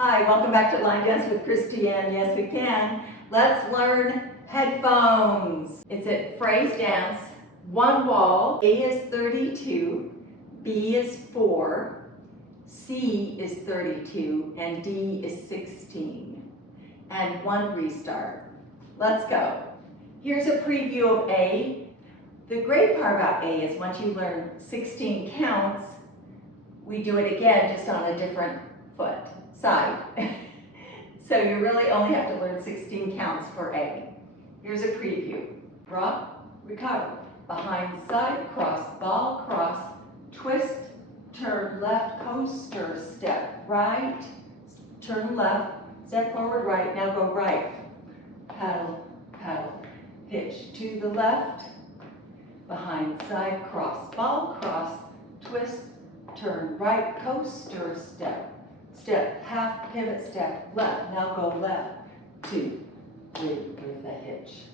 Hi, welcome back to Line Dance with Christiane. Yes, we can. Let's learn headphones. It's at phrase dance. One wall. A is 32, B is 4, C is 32, and D is 16. And one restart. Let's go. Here's a preview of A. The great part about A is once you learn 16 counts, we do it again just on a different side. So you really only have to learn 16 counts for A. Here's a preview. Rock, recover, behind side, cross, ball, cross, twist, turn left, coaster, step right, turn left, step forward right, now go right. Paddle, paddle, hitch to the left, behind side, cross, ball, cross, twist, turn right, coaster, step, step, half pivot, step, left, now go left, 2, 3 with a hitch.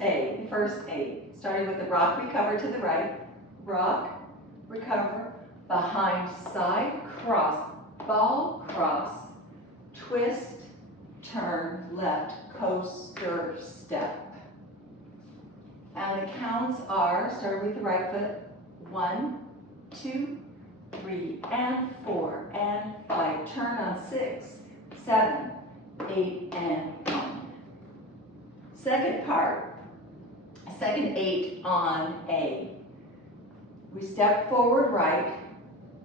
A, first A, starting with the rock, recover to the right, rock, recover, behind side, cross, ball, cross, twist, turn left, coaster, step. And the counts are, starting with the right foot, 1, 2, 3, and 4, and 5. Turn on 6, 7, 8, and 1. Second part, second 8 on A. We step forward right,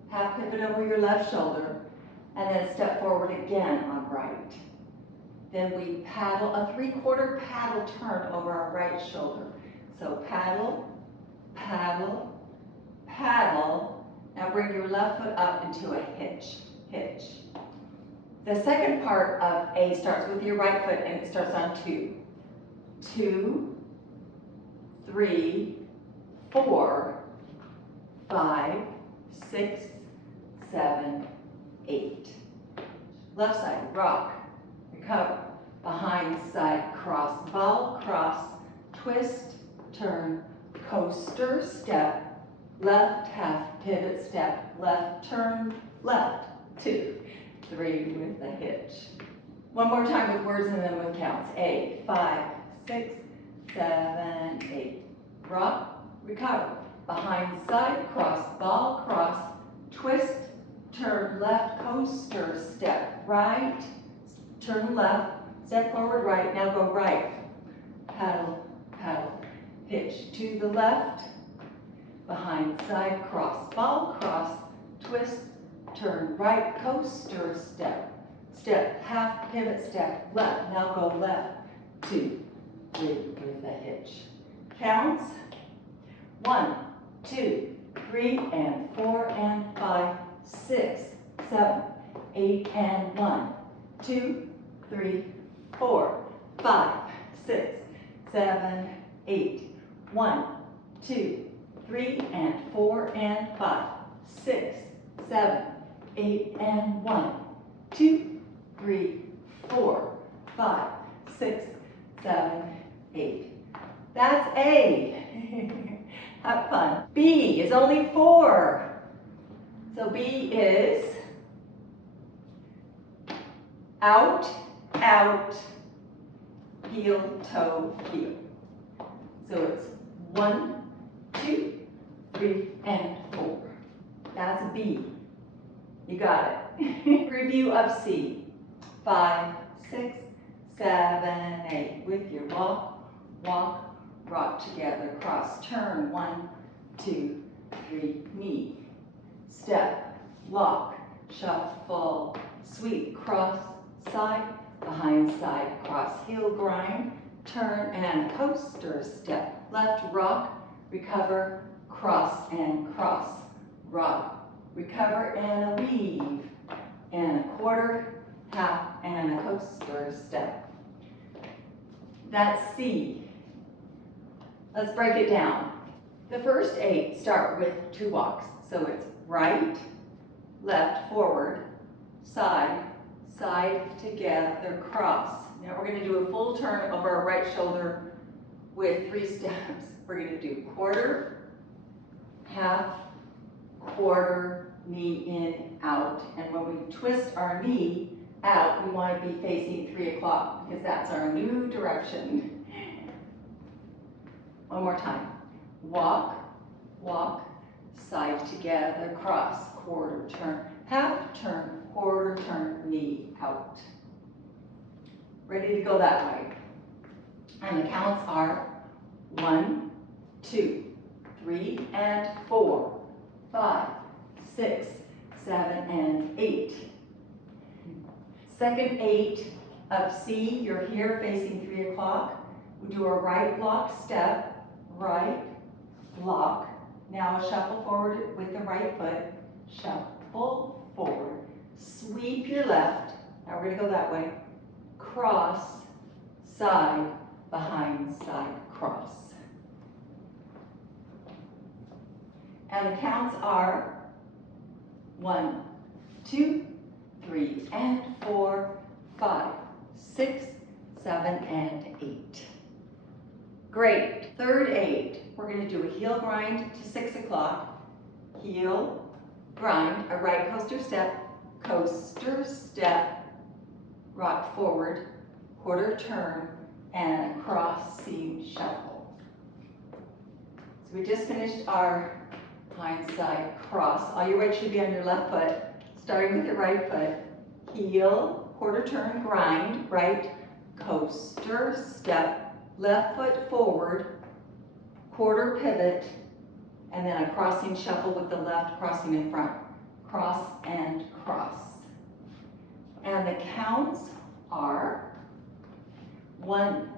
half pivot over your left shoulder, and then step forward again on right. Then we paddle, a 3/4 paddle turn over our right shoulder. So paddle, paddle, paddle. Now bring your left foot up into a hitch, hitch. The second part of A starts with your right foot and it starts on 2. 2, 3, 4, 5, 6, 7, 8. Left side, rock, recover, behind side, cross, ball, cross, twist, turn, coaster, step, left, half pivot, step, left, turn, left, 2, 3 with a hitch. One more time with words and then with counts. A, 5, 6, 7, 8. Rock, recover, behind side, cross, ball, cross, twist, turn left, coaster, step right, turn left, step forward right, now go right. Paddle, paddle, hitch to the left, behind side, cross, ball, cross, twist, turn right, coaster, step, step, half pivot, step, left, now go left, 2, 3 with a hitch. Counts, 1, 2, 3, and 4, and 5, 6, 7, 8, and 1, 2, 3, 4, 5, 6, 7, 8, 1, 2, 3, and 4, and 5, 6, 7, 8, and 1, 2, 3, 4, 5, 6, 7, 8. That's A. Have fun. B is only 4. So B is out, out, heel, toe, heel. So it's 1, 2, 3, and 4. That's B. You got it. Review of C. 5, 6, 7, 8. With your walk, walk, rock together, cross, turn, 1, 2, 3, knee, step, lock, shuffle, sweep, cross, side, behind side, cross, heel, grind, turn, and coaster, step, left, rock, recover, cross, and cross, rock, recover, and a weave, and a quarter, half, and a coaster, step. That's C. Let's break it down. The first 8 start with 2 walks. So it's right, left, forward, side, side, together, cross. Now we're going to do a full turn over our right shoulder with 3 steps. We're going to do quarter, half, quarter, knee in, out. And when we twist our knee, out, we want to be facing 3 o'clock because that's our new direction. One more time. Walk, walk, side together, cross, quarter turn, half turn, quarter turn, knee out. Ready to go that way. And the counts are 1, 2, 3, and 4, 5, 6, 7, and 8. Second 8 of C, you're here facing 3 o'clock. We do a right block step, right block. Now a shuffle forward with the right foot, shuffle forward, sweep your left. Now we're gonna go that way. Cross, side, behind, side, cross. And the counts are 1, 2, 3, and 4, 5, 6, 7, and 8. Great. Third 8, we're going to do a heel grind to 6 o'clock. Heel, grind, a right coaster step, rock forward, quarter turn, and a cross seam shuffle. So we just finished our hind side cross. All your weight should be on your left foot, starting with your right foot. Heel, quarter turn, grind, right, coaster, step, left foot forward, quarter pivot, and then a crossing shuffle with the left crossing in front. Cross and cross. And the counts are 1,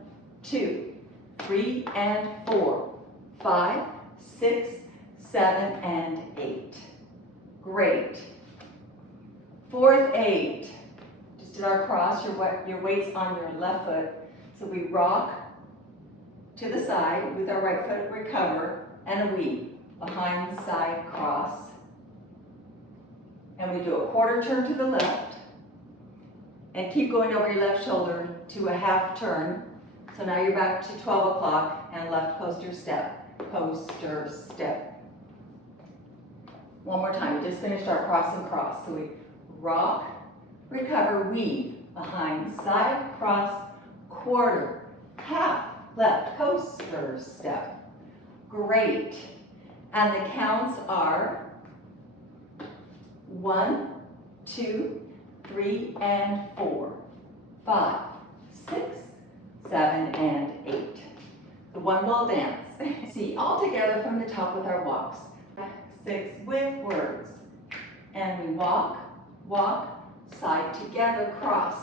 2, 3, and 4, 5, 6, 7, and 8. Great. Fourth 8. Just did our cross, your weight's on your left foot. So we rock to the side with our right foot, recover, and a weave. Behind side cross. And we do a quarter turn to the left. And keep going over your left shoulder to a half turn. So now you're back to 12 o'clock and left coaster step, coaster step. One more time, we just finished our cross and cross. So we rock, recover, weave, behind, side, cross, quarter, half, left, coaster step. Great. And the counts are 1, 2, 3, and 4, 5, 6, 7, and 8. The one wall dance. See, all together from the top with our walks. 6 with words. And we walk, walk, side together, cross,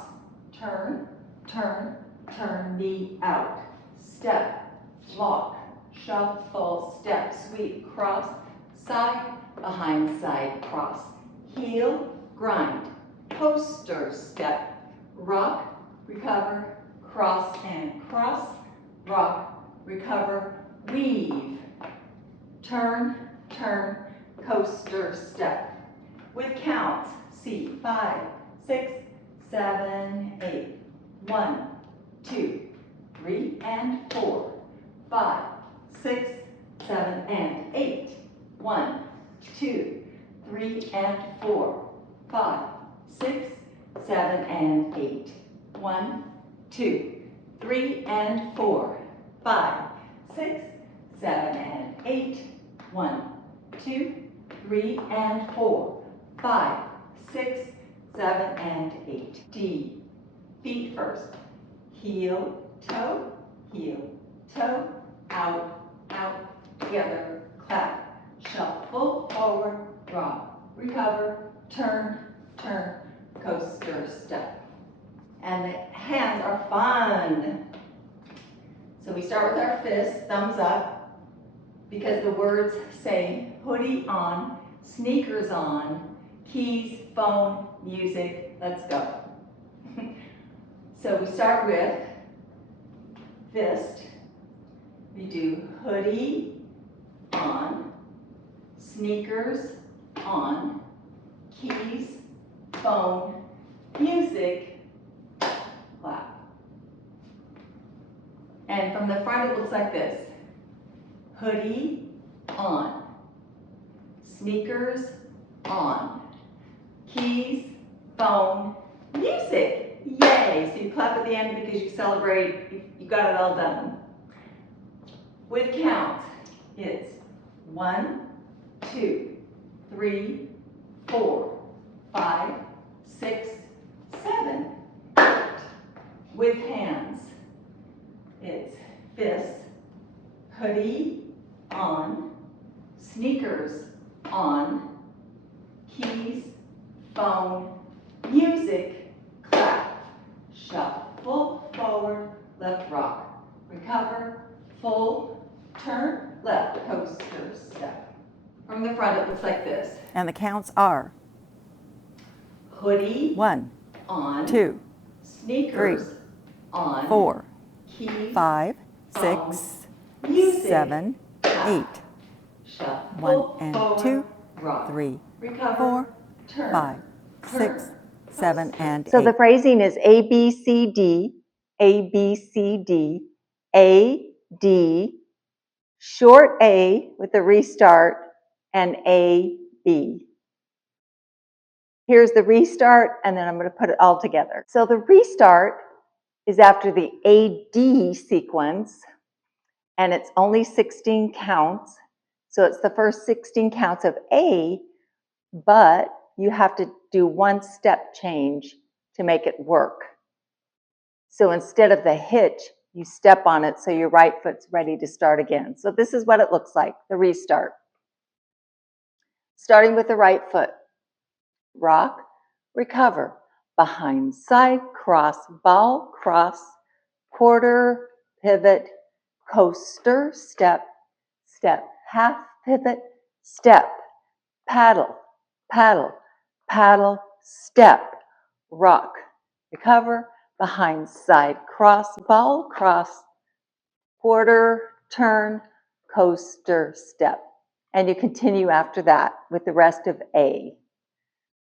turn, turn, turn, knee out, step, walk, shuffle, step, sweep, cross, side, behind, side, cross, heel, grind, coaster, step, rock, recover, cross and cross, rock, recover, weave, turn, turn, coaster, step. With counts, see, 5, 6, 7, 8. 1, 2, 3, and 4, 5, 6, 7, and 8. 1, 2, 3, and 4, 5, 6, 7, and 8. 1, 2, 3, and 4, 5, 6, 7, and 8. 1, 2, 3, and 4, 5, 6, 7, and 8. D. Feet first. Heel, toe, out, out, together, clap, shuffle, forward, rock, recover, turn, turn, coaster, step. And the hands are fun. So we start with our fists, thumbs up, because the words say hoodie on, sneakers on, keys, phone, music, let's go. So we start with fist. We do hoodie on, sneakers on, keys, phone, music, clap. And from the front it looks like this. Hoodie on, sneakers on, keys, phone, Music, yay! So you clap at the end because you celebrate, you got it all done. With count, it's 1, 2, 3, 4, 5, 6, 7, 8. With hands, it's fists, hoodie on, sneakers on, keys, phone, music, clap, shuffle, forward, left rock, recover, full, turn, left, coaster, step. From the front it looks like this. And the counts are Hoodie 1, on, 2, sneakers 3, on, 4, keys, 5, phone, 6, music, 7, 8. shuffle, 1 and forward, 2, rock, 3, recover, 4, turn, 5, 6, turn, 7, and 8. So the phrasing is A, B, C, D, A, B, C, D, A, D, short A with the restart, and A, B. Here's the restart, and then I'm going to put it all together. So the restart is after the AD sequence, and it's only 16 counts. So it's the first 16 counts of A, but you have to do one step change to make it work. So instead of the hitch, you step on it so your right foot's ready to start again. So this is what it looks like, the restart. Starting with the right foot. Rock, recover, behind, side, cross, ball, cross, quarter, pivot, coaster, step, step, half, pivot, step, paddle, paddle, paddle, step, rock, recover, behind, side, cross, ball, cross, quarter, turn, coaster, step. And you continue after that with the rest of A.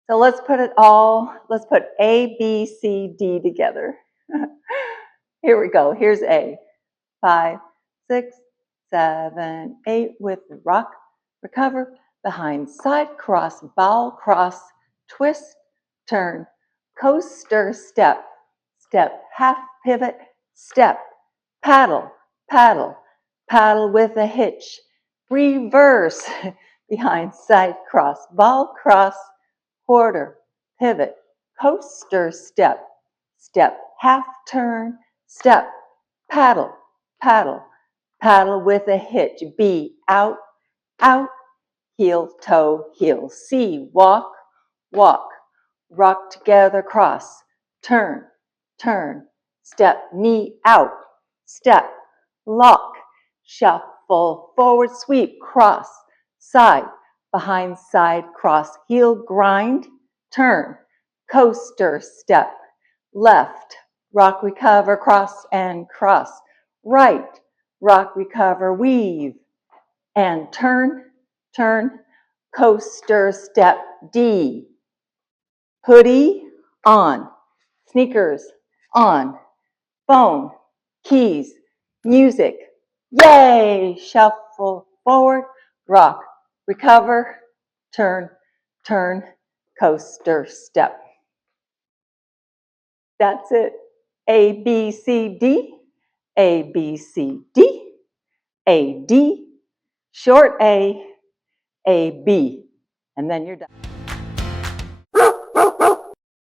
So let's put A, B, C, D together. Here we go. Here's A. 5, 6, 7, 8 with the rock, recover, behind, side, cross, ball, cross, twist, turn, coaster, step, step, half, pivot, step, paddle, paddle, paddle with a hitch, reverse, behind, side, cross, ball, cross, quarter, pivot, coaster, step, step, half turn, step, paddle, paddle, paddle with a hitch. B, out, out, heel, toe, heel. C, walk, walk, rock together, cross, turn, turn, step, knee out, step, lock, shuffle, forward, sweep, cross, side, behind, side, cross, heel, grind, turn, coaster, step, left, rock, recover, cross, and cross, right, rock, recover, weave, and turn, turn, coaster, step, D, hoodie, on, sneakers, on, phone, keys, music, yay, shuffle, forward, rock, recover, turn, turn, coaster, step. That's it. A, B, C, D, A, B, C, D, A, D, short A, B, and then you're done.